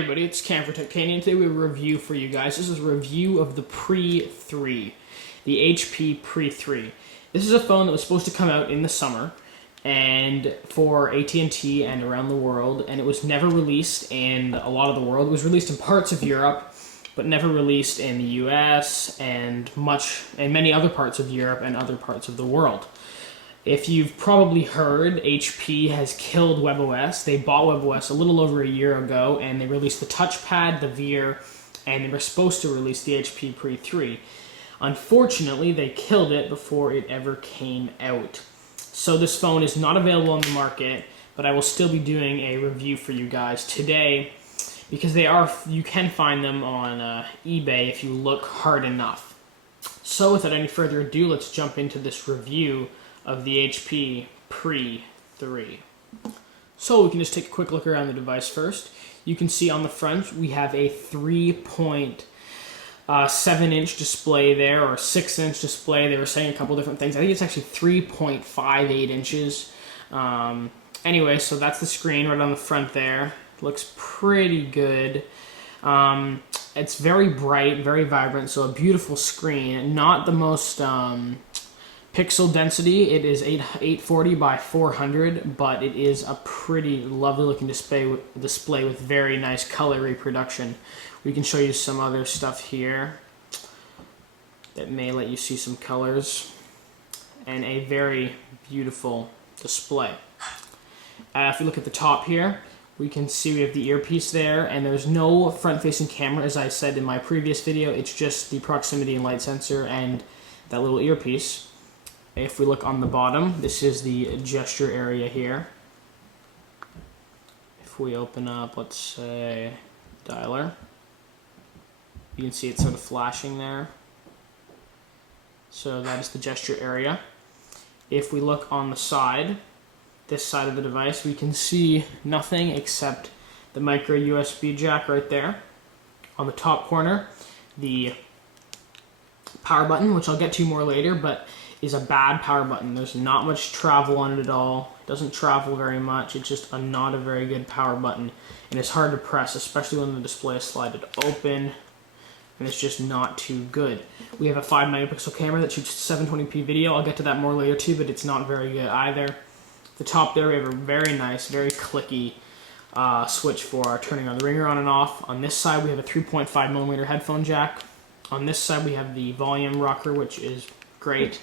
everybody, it's Cam for Tech and today we have a review for you guys. This is a review of the Pre3, the HP Pre3. This is a phone that was supposed to come out in the summer and for AT&T and around the world, and it was never released in a lot of the world. It was released in parts of Europe, but never released in the US and many other parts of Europe and other parts of the world. If you've probably heard, HP has killed webOS. They bought webOS a little over a year ago, and they released the touchpad, the Veer, and they were supposed to release the HP Pre3. Unfortunately, they killed it before it ever came out. So this phone is not available on the market, but I will still be doing a review for you guys today because you can find them on eBay if you look hard enough. So without any further ado, let's jump into this review of the HP Pre3. So we can just take a quick look around the device first. You can see on the front we have a 3.7-inch display there, or 6-inch display. They were saying a couple different things. I think it's actually 3.58 inches. Anyway, so that's the screen right on the front there. Looks pretty good. It's very bright, very vibrant, so a beautiful screen. Not the most pixel density. It is 840 by 400, but it is a pretty lovely looking display with very nice color reproduction. We can show you some other stuff here that may let you see some colors, and a very beautiful display. If you look at the top here, we can see we have the earpiece there, and there's no front-facing camera, as I said in my previous video. It's just the proximity and light sensor and that little earpiece. If we look on the bottom, this is the gesture area here. If we open up, let's say, dialer, you can see it sort of flashing there. So that is the gesture area. If we look on the side, this side of the device, we can see nothing except the micro USB jack right there. On the top corner, the power button, which I'll get to more later, but is a bad power button. There's not much travel on it at all. It doesn't travel very much. It's just not a very good power button, and it's hard to press, especially when the display is slided open, and it's just not too good. We have a 5-megapixel camera that shoots 720p video. I'll get to that more later too, but it's not very good either. At the top there, we have a very nice, very clicky switch for turning on the ringer on and off. On this side, we have a 3.5mm headphone jack. On this side, we have the volume rocker, which is great.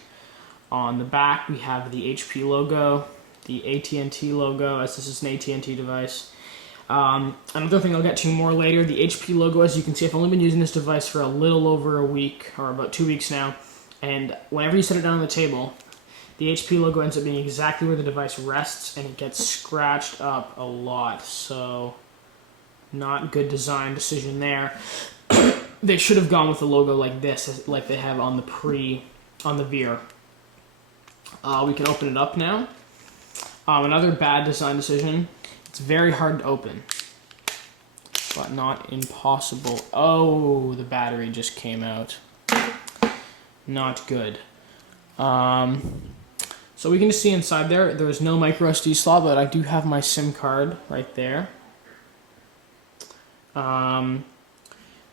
On the back, we have the HP logo, the AT&T logo, as this is an AT&T device. Another thing I'll get to more later, the HP logo, as you can see, I've only been using this device for a little over a week, or about 2 weeks now, and whenever you set it down on the table, the HP logo ends up being exactly where the device rests, and it gets scratched up a lot, so not good design decision there. They should have gone with a logo like this, like they have on the Veer. We can open it up now. Another bad design decision. It's very hard to open, but not impossible. Oh, the battery just came out. Not good. So we can just see inside there, there's no micro SD slot, but I do have my SIM card right there.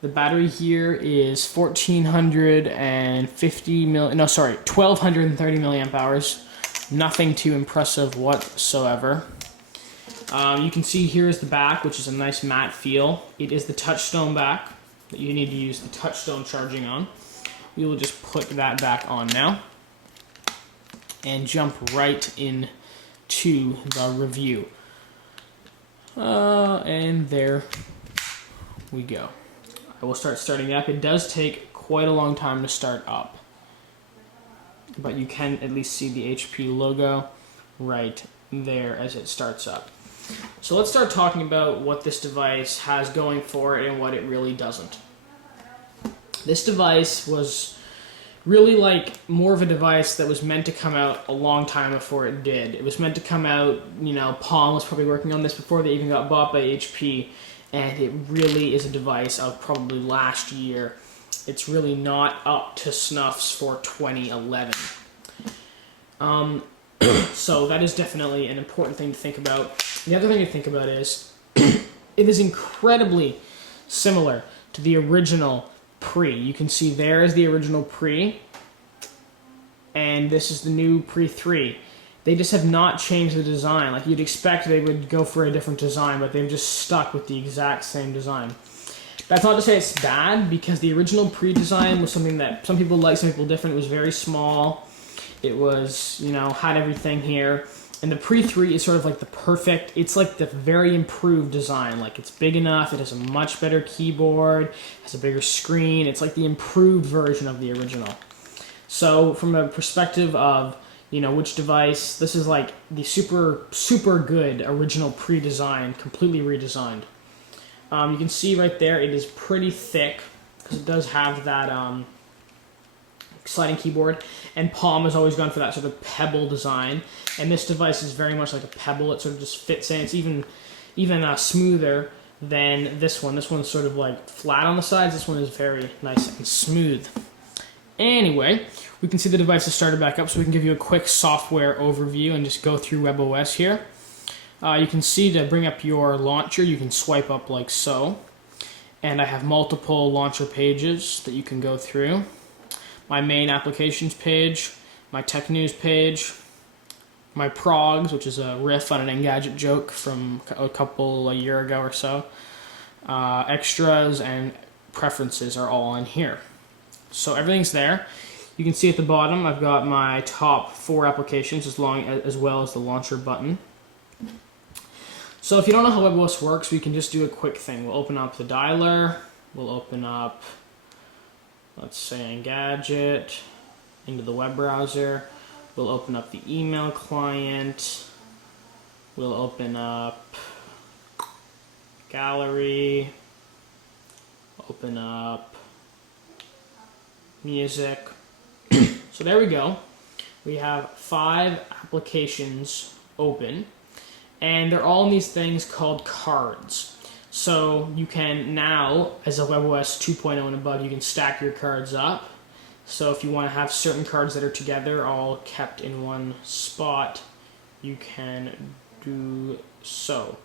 The battery here is 1230 milliamp hours. Nothing too impressive whatsoever. You can see here is the back, which is a nice matte feel. It is the touchstone back that you need to use the touchstone charging on. We will just put that back on now and jump right into the review. And there we go. I will start starting up. It does take quite a long time to start up, but you can at least see the HP logo right there as it starts up. So let's start talking about what this device has going for it and what it really doesn't. This device was really like more of a device that was meant to come out a long time before it did. It was meant to come out, Palm was probably working on this before they even got bought by HP, and it really is a device of probably last year. It's really not up to snuffs for 2011. So that is definitely an important thing to think about. The other thing to think about is It is incredibly similar to the original Pre. You can see there is the original Pre, and this is the new Pre3. They just have not changed the design. Like you'd expect they would go for a different design, but they've just stuck with the exact same design. That's not to say it's bad, because the original Pre-design was something that some people liked, some people different. It was very small. It was, you know, had everything here. And the Pre3 is sort of like the perfect, it's like the very improved design. Like it's big enough, it has a much better keyboard, has a bigger screen. It's like the improved version of the original. So from a perspective of, you know, which device, this is like the super good original Pre-design, completely redesigned. You can see right there it is pretty thick, because it does have that sliding keyboard, and Palm has always gone for that sort of pebble design, and this device is very much like a pebble. It sort of just fits in. It's even smoother than this one. This one's sort of like flat on the sides. This one is very nice and smooth. Anyway, we can see the device is started back up, so we can give you a quick software overview and just go through webOS here. You can see to bring up your launcher, you can swipe up like so. And I have multiple launcher pages that you can go through. My main applications page, my tech news page, my progs, which is a riff on an Engadget joke from a year ago or so. Extras and preferences are all in here. So everything's there. You can see at the bottom I've got my top 4 applications as well as the launcher button. So if you don't know how webOS works, we can just do a quick thing. We'll open up the dialer, we'll open up, let's say, Engadget, into the web browser, we'll open up the email client, we'll open up gallery, open up music. So there we go. We have 5 applications open. And they're all in these things called cards. So you can now, as a webOS 2.0 and above, you can stack your cards up. So if you want to have certain cards that are together, all kept in one spot, you can do so.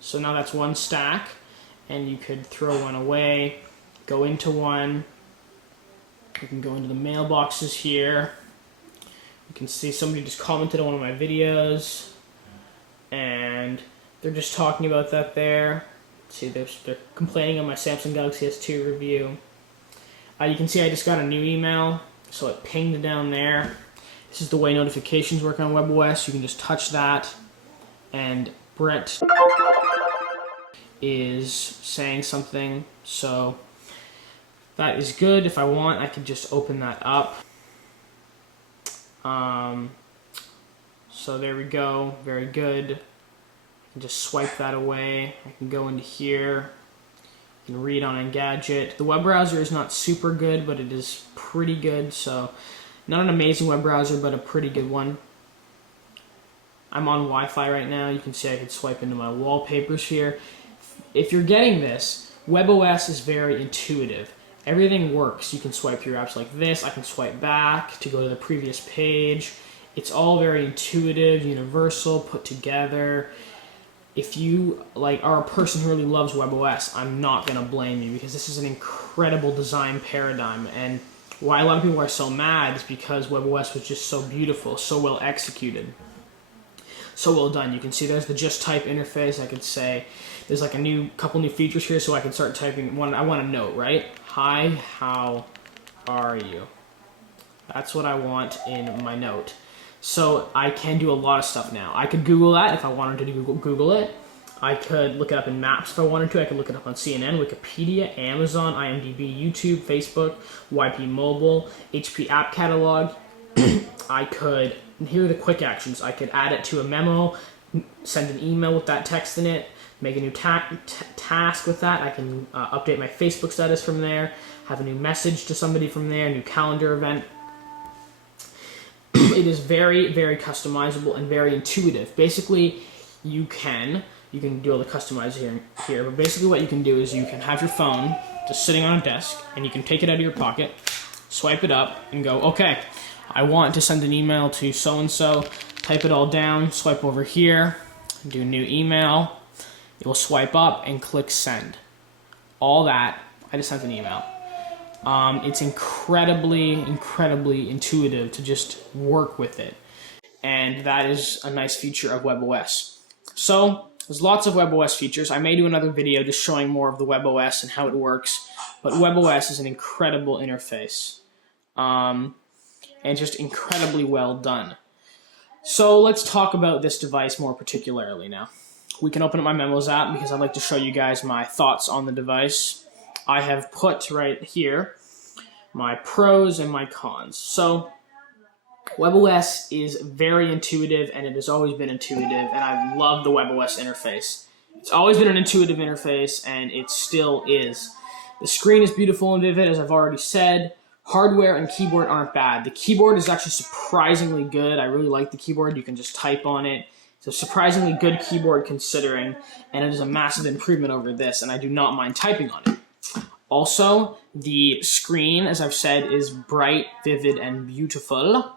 So now that's one stack, and you could throw one away, go into one. You can go into the mailboxes here. You can see somebody just commented on one of my videos, and they're just talking about that there. See, they're complaining on my Samsung Galaxy S2 review. You can see I just got a new email, so it pinged down there. This is the way notifications work on webOS. You can just touch that, and Brett is saying something, so that is good. If I want, I could just open that up. So there we go, very good. I can just swipe that away. I can go into here. You can read on Engadget. The web browser is not super good, but it is pretty good. So not an amazing web browser, but a pretty good one. I'm on Wi-Fi right now. You can see I can swipe into my wallpapers here. If you're getting this, webOS is very intuitive. Everything works. You can swipe through apps like this. I can swipe back to go to the previous page. It's all very intuitive, universal, put together. If you are a person who really loves webOS, I'm not going to blame you, because this is an incredible design paradigm. And why a lot of people are so mad is because webOS was just so beautiful, so well executed, so well done. You can see there's the just type interface. I could say there's like a couple new features here, so I can start typing. I want a note, right? Hi, how are you? That's what I want in my note. So I can do a lot of stuff now. I could Google that if I wanted to Google it. I could look it up in Maps if I wanted to. I could look it up on CNN, Wikipedia, Amazon, IMDb, YouTube, Facebook, YP Mobile, HP App Catalog. I could, here are the quick actions. I could add it to a memo, send an email with that text in it, make a new task with that. I can update my Facebook status from there, have a new message to somebody from there, a new calendar event. It is very, very customizable and very intuitive. Basically, you can do all the customizing here, but basically what you can do is you can have your phone just sitting on a desk, and you can take it out of your pocket, swipe it up, and go, okay, I want to send an email to so-and-so, type it all down, swipe over here, do new email, You'll swipe up and click send. All that, I just sent an email. It's incredibly intuitive to just work with it. And that is a nice feature of webOS. So there's lots of webOS features. I may do another video just showing more of the webOS and how it works, but webOS is an incredible interface, and just incredibly well done. So let's talk about this device more particularly now. We can open up my Memos app because I'd like to show you guys my thoughts on the device. I have put right here my pros and my cons. So webOS is very intuitive, and it has always been intuitive, and I love the webOS interface. It's always been an intuitive interface, and it still is. The screen is beautiful and vivid, as I've already said. Hardware and keyboard aren't bad. The keyboard is actually surprisingly good. I really like the keyboard. You can just type on it. It's a surprisingly good keyboard considering, and it is a massive improvement over this, and I do not mind typing on it. Also, the screen, as I've said, is bright, vivid, and beautiful.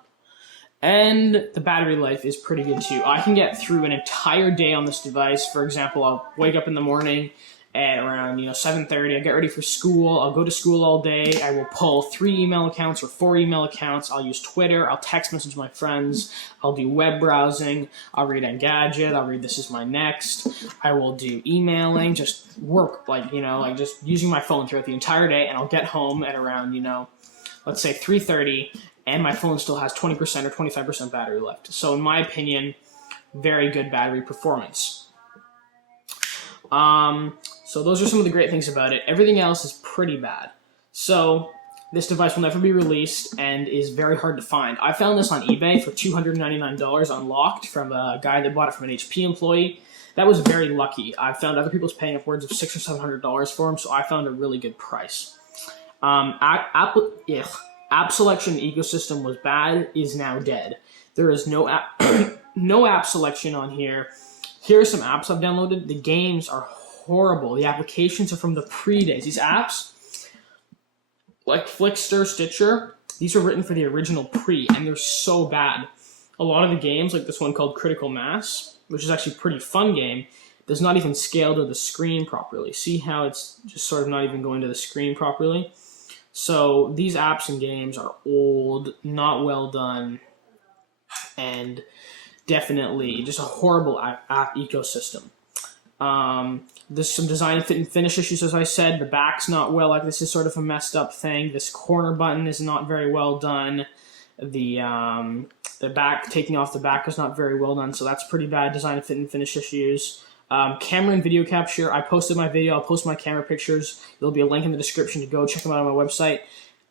And the battery life is pretty good too. I can get through an entire day on this device. For example, I'll wake up in the morning at around 7:30. I get ready for school. I'll go to school all day. I will pull 3 email accounts or 4 email accounts. I'll use Twitter. I'll text message my friends. I'll do web browsing. I'll read Engadget. I'll read This Is My Next. I will do emailing, just work, just using my phone throughout the entire day. And I'll get home at around, let's say 3:30. And my phone still has 20% or 25% battery left. So in my opinion, very good battery performance. So those are some of the great things about it. Everything else is pretty bad. So this device will never be released and is very hard to find. I found this on eBay for $299 unlocked from a guy that bought it from an HP employee. That was very lucky. I found other people's paying upwards of $600 or $700 for them, so I found a really good price. App selection ecosystem was bad, is now dead. There is no app, no app selection on here. Here are some apps I've downloaded. The games are horrible. The applications are from the pre-days. These apps, like Flickster, Stitcher, these were written for the original pre, and they're so bad. A lot of the games, like this one called Critical Mass, which is actually a pretty fun game, does not even scale to the screen properly. See how it's just sort of not even going to the screen properly? So these apps and games are old, not well done, and definitely just a horrible app ecosystem. There's some design and fit and finish issues, as I said. The back's not well, like this is sort of a messed up thing. This corner button is not very well done. The back, taking off the back is not very well done, so that's pretty bad design and fit and finish issues. Camera and video capture, I posted my video, I'll post my camera pictures. There'll be a link in the description to go check them out on my website.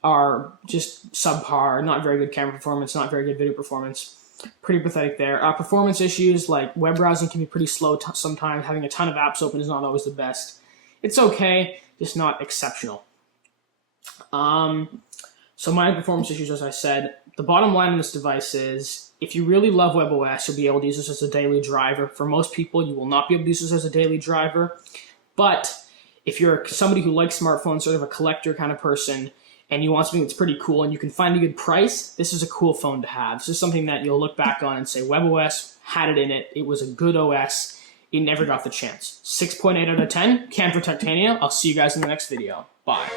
Are just subpar, not very good camera performance, not very good video performance. Pretty pathetic there. Performance issues, like web browsing can be pretty slow sometimes. Having a ton of apps open is not always the best. It's okay, just not exceptional. So minor performance issues, as I said. The bottom line on this device is, if you really love webOS, you'll be able to use this as a daily driver. For most people, you will not be able to use this as a daily driver. But if you're somebody who likes smartphones, sort of a collector kind of person, and you want something that's pretty cool and you can find a good price, this is a cool phone to have. This is something that you'll look back on and say, webOS had it in it. It was a good OS. It never got the chance. 6.8 out of 10, can for Titania. I'll see you guys in the next video. Bye.